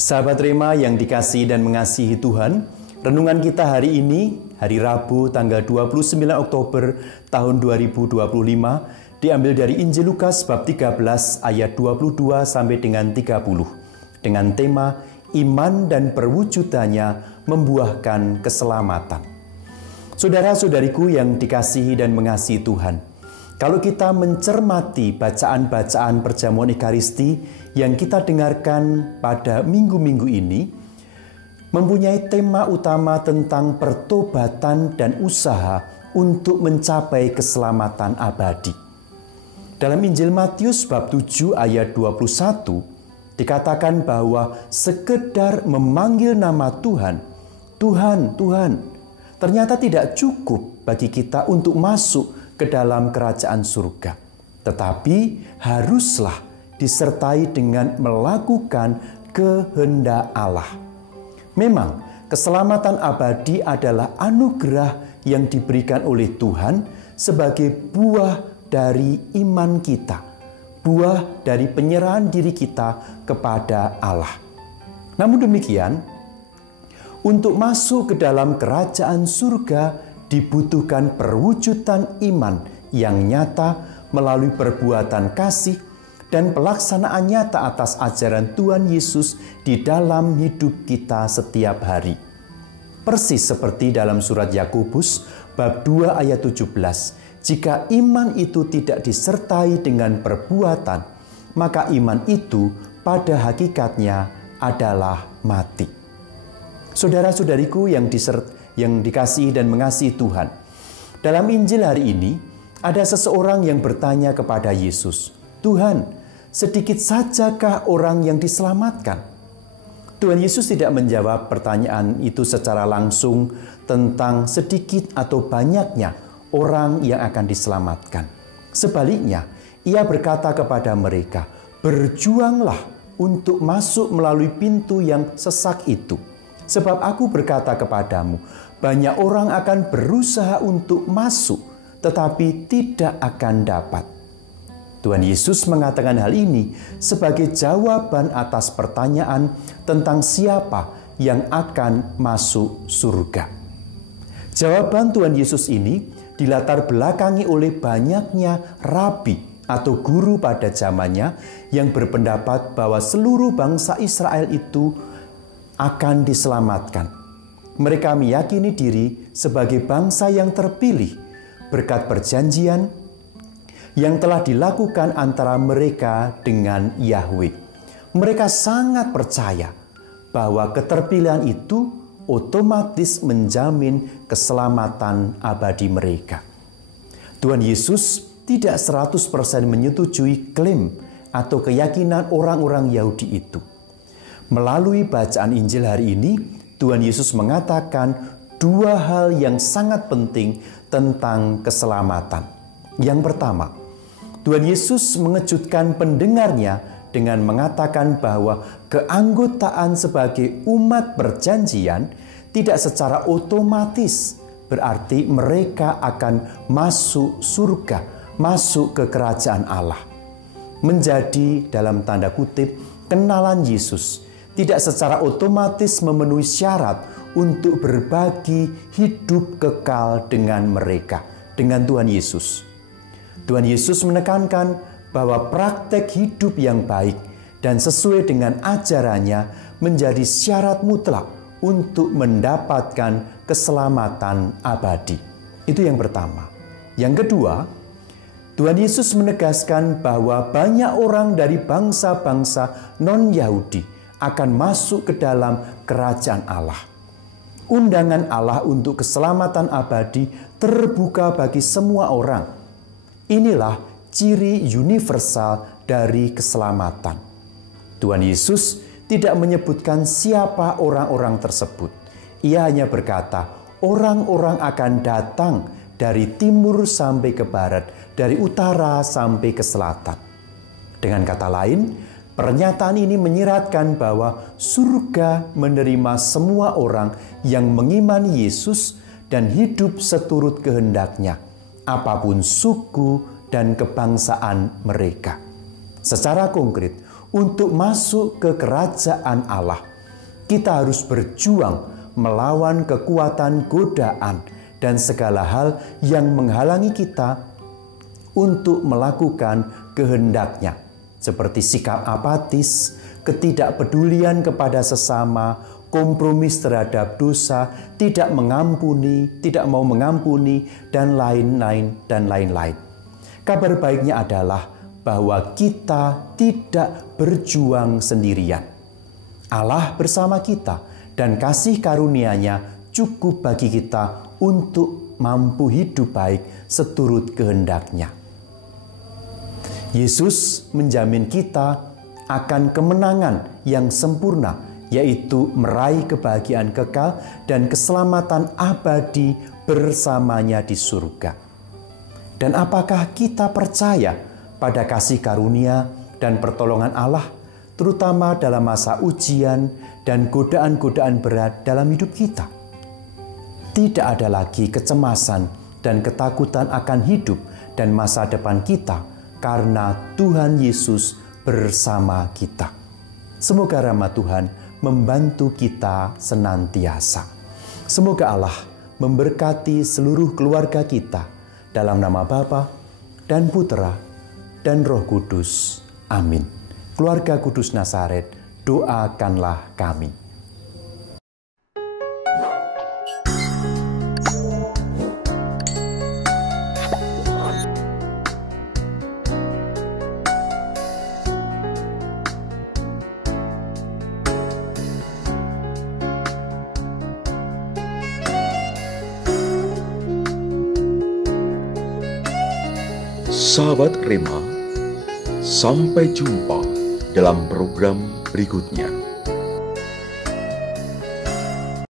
Sahabat Rema yang dikasihi dan mengasihi Tuhan, renungan kita hari ini, hari Rabu tanggal 29 Oktober tahun 2025, diambil dari Injil Lukas bab 13 ayat 22 sampai dengan 30, dengan tema Iman dan perwujudannya membuahkan keselamatan. Saudara-saudariku yang dikasihi dan mengasihi Tuhan, kalau kita mencermati bacaan-bacaan perjamuan Ekaristi yang kita dengarkan pada minggu-minggu ini, mempunyai tema utama tentang pertobatan dan usaha untuk mencapai keselamatan abadi. Dalam Injil Matius bab 7 ayat 21, dikatakan bahwa sekedar memanggil nama Tuhan, Tuhan, Tuhan, ternyata tidak cukup bagi kita untuk masuk ke dalam kerajaan surga. Tetapi haruslah disertai dengan melakukan kehendak Allah. Memang keselamatan abadi adalah anugerah yang diberikan oleh Tuhan sebagai buah dari iman kita, buah dari penyerahan diri kita kepada Allah. Namun demikian, untuk masuk ke dalam kerajaan surga dibutuhkan perwujudan iman yang nyata melalui perbuatan kasih dan pelaksanaan nyata atas ajaran Tuhan Yesus di dalam hidup kita setiap hari. Persis seperti dalam surat Yakobus bab 2 ayat 17, jika iman itu tidak disertai dengan perbuatan, maka iman itu pada hakikatnya adalah mati. Saudara-saudariku yang dikasihi dan mengasihi Tuhan, dalam Injil hari ini ada seseorang yang bertanya kepada Yesus, Tuhan, sedikit sajakah orang yang diselamatkan? Tuhan Yesus tidak menjawab pertanyaan itu secara langsung tentang sedikit atau banyaknya orang yang akan diselamatkan. Sebaliknya, ia berkata kepada mereka, berjuanglah untuk masuk melalui pintu yang sesak itu. Sebab aku berkata kepadamu, banyak orang akan berusaha untuk masuk, tetapi tidak akan dapat. Tuhan Yesus mengatakan hal ini sebagai jawaban atas pertanyaan tentang siapa yang akan masuk surga. Jawaban Tuhan Yesus ini dilatar belakangi oleh banyaknya rabi atau guru pada zamannya yang berpendapat bahwa seluruh bangsa Israel itu akan diselamatkan. Mereka meyakini diri sebagai bangsa yang terpilih berkat perjanjian yang telah dilakukan antara mereka dengan Yahweh. Mereka sangat percaya bahwa keterpilihan itu otomatis menjamin keselamatan abadi mereka. Tuhan Yesus tidak 100% menyetujui klaim atau keyakinan orang-orang Yahudi itu. Melalui bacaan Injil hari ini, Tuhan Yesus mengatakan dua hal yang sangat penting tentang keselamatan. Yang pertama, Tuhan Yesus mengejutkan pendengarnya dengan mengatakan bahwa keanggotaan sebagai umat perjanjian tidak secara otomatis berarti mereka akan masuk surga, masuk ke kerajaan Allah. Menjadi dalam tanda kutip kenalan Yesus tidak secara otomatis memenuhi syarat untuk berbagi hidup kekal dengan mereka, dengan Tuhan Yesus. Tuhan Yesus menekankan bahwa praktek hidup yang baik dan sesuai dengan ajarannya menjadi syarat mutlak untuk mendapatkan keselamatan abadi. Itu yang pertama. Yang kedua, Tuhan Yesus menegaskan bahwa banyak orang dari bangsa-bangsa non-Yahudi akan masuk ke dalam kerajaan Allah. Undangan Allah untuk keselamatan abadi terbuka bagi semua orang. Inilah ciri universal dari keselamatan. Tuhan Yesus tidak menyebutkan siapa orang-orang tersebut. Ia hanya berkata, orang-orang akan datang dari timur sampai ke barat, dari utara sampai ke selatan. Dengan kata lain, pernyataan ini menyiratkan bahwa surga menerima semua orang yang mengimani Yesus dan hidup seturut kehendaknya, apapun suku dan kebangsaan mereka. Secara konkret, untuk masuk ke kerajaan Allah, kita harus berjuang melawan kekuatan godaan dan segala hal yang menghalangi kita untuk melakukan kehendaknya, seperti sikap apatis, ketidakpedulian kepada sesama, kompromis terhadap dosa, tidak mengampuni, tidak mau mengampuni, dan lain-lain. Kabar baiknya adalah bahwa kita tidak berjuang sendirian. Allah bersama kita dan kasih karunia-Nya cukup bagi kita untuk mampu hidup baik seturut kehendak-Nya. Yesus menjamin kita akan kemenangan yang sempurna, yaitu meraih kebahagiaan kekal dan keselamatan abadi bersamanya di surga. Dan apakah kita percaya pada kasih karunia dan pertolongan Allah, terutama dalam masa ujian dan godaan-godaan berat dalam hidup kita? Tidak ada lagi kecemasan dan ketakutan akan hidup dan masa depan kita, karena Tuhan Yesus bersama kita. Semoga rahmat Tuhan membantu kita senantiasa. Semoga Allah memberkati seluruh keluarga kita, dalam nama Bapa dan Putera dan Roh Kudus. Amin. Keluarga Kudus Nazaret, doakanlah kami. Sahabat Rema, sampai jumpa dalam program berikutnya.